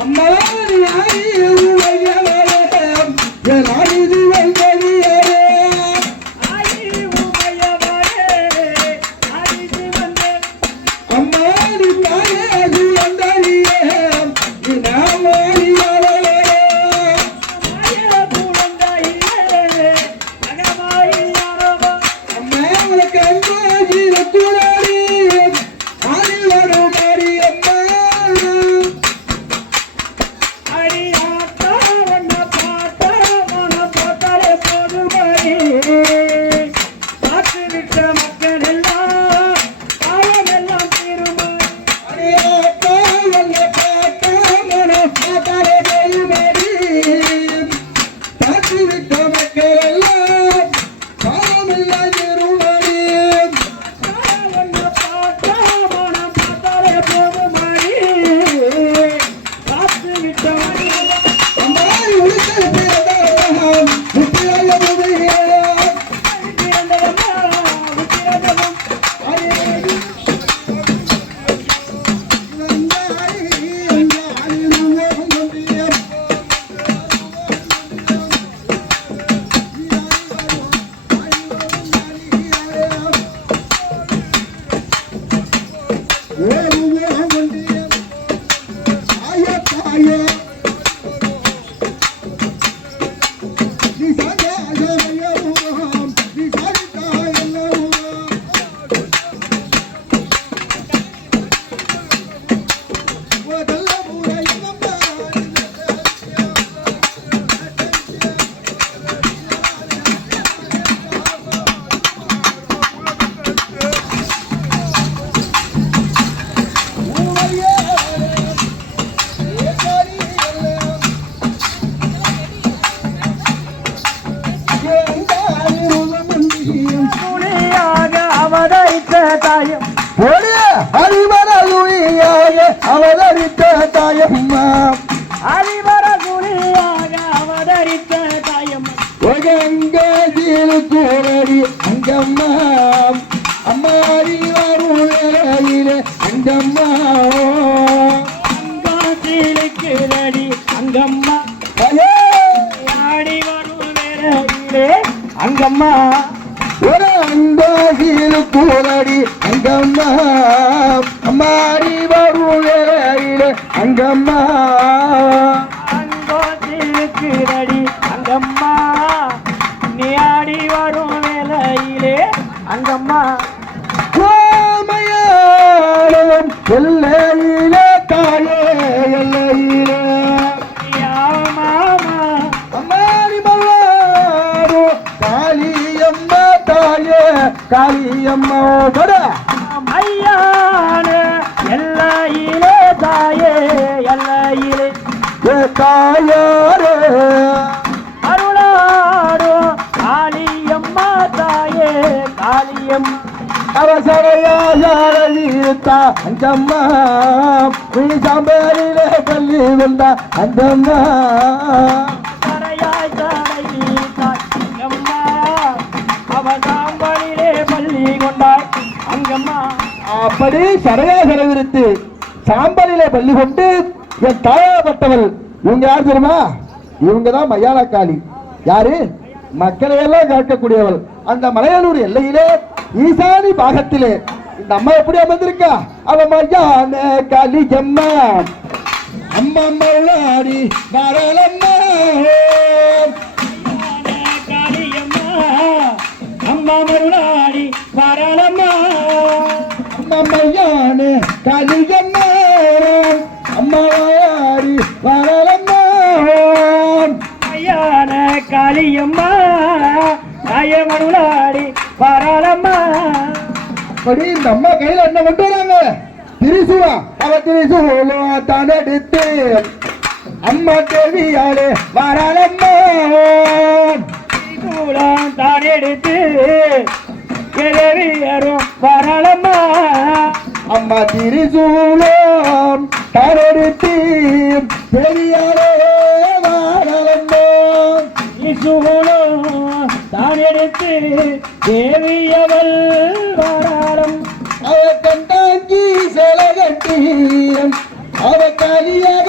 அம்மா நாயு ஐயா என் அழுது வந்த Yeah. அறிவர துணியாக அவதரித்த தாயம் ஒகங்கீழ் கூறடி அங்கம்மா அம்மாரி வருளையிலே அங்கம்மா. அங்காசிலுக்கு நடி அங்கம்மா! ஆடி வரும் அங்கம்மா. ஒரு அங்கீழ் கூறடி அங்கம்மா அம்மாரி வருளையிலே அங்கம்மா. அங்காசிலுக்கு நடி அங்கம்மா. நீ ஆடி வரும் வேளையிலே அங்கம்மா. கோமையாளும் எல்லையிலே தாயே காளியம்மா பட. ஐயான எல்லையிலே தாயே எல்லையிலே. தாயாரே. அருளாடோ காளியம்மா தாயே காளியம். அவசரையாத்தா அந்தம்மா சாம்பரிலே பள்ளி வந்தா அந்தம்மா தரையாய் தரை கொண்டாய். அங்கம்மா அப்படி சரையா செலவிருத்து சாம்பலிலே பள்ளி கொண்டு என் தாயாப்பட்டவள். இவங்க யார் தெரியுமா? இவங்க தான் மையாளக்காளி யாரு மக்களையெல்லாம் கேட்கக்கூடியவள் அந்த மலையனூர் எல்லையிலே ஈசானி பாகத்திலே. இந்த அம்மா எப்படி அமர்ந்திருக்கா? அவ மையான காளி அம்மா அம்மா மல்லாடி வரலம்மா. அம்மா மருளாடி வரலம்மா அம்மா மயான காளி அம்மா வரலம்மா ஐயான காளியம்மா தாய மருளாடி வரலம்மா அப்படி இந்த அம்மா கையில என்ன கொண்டு வராங்க? திரிசூலா அவ தான் எடுத்து அம்மா தேவியாளே வரலம்மா உலகம் தான் எடுத்து கிழவியரும் வரலம்மா. அம்மா திருசூலம் தரடுத்து பெரியாரே வாழலம்போ இசுகுலோ தான் எடுத்து தேவியவள் வாராளம் அவ கண்டாங்கி சில கட்டி அவ காலியாக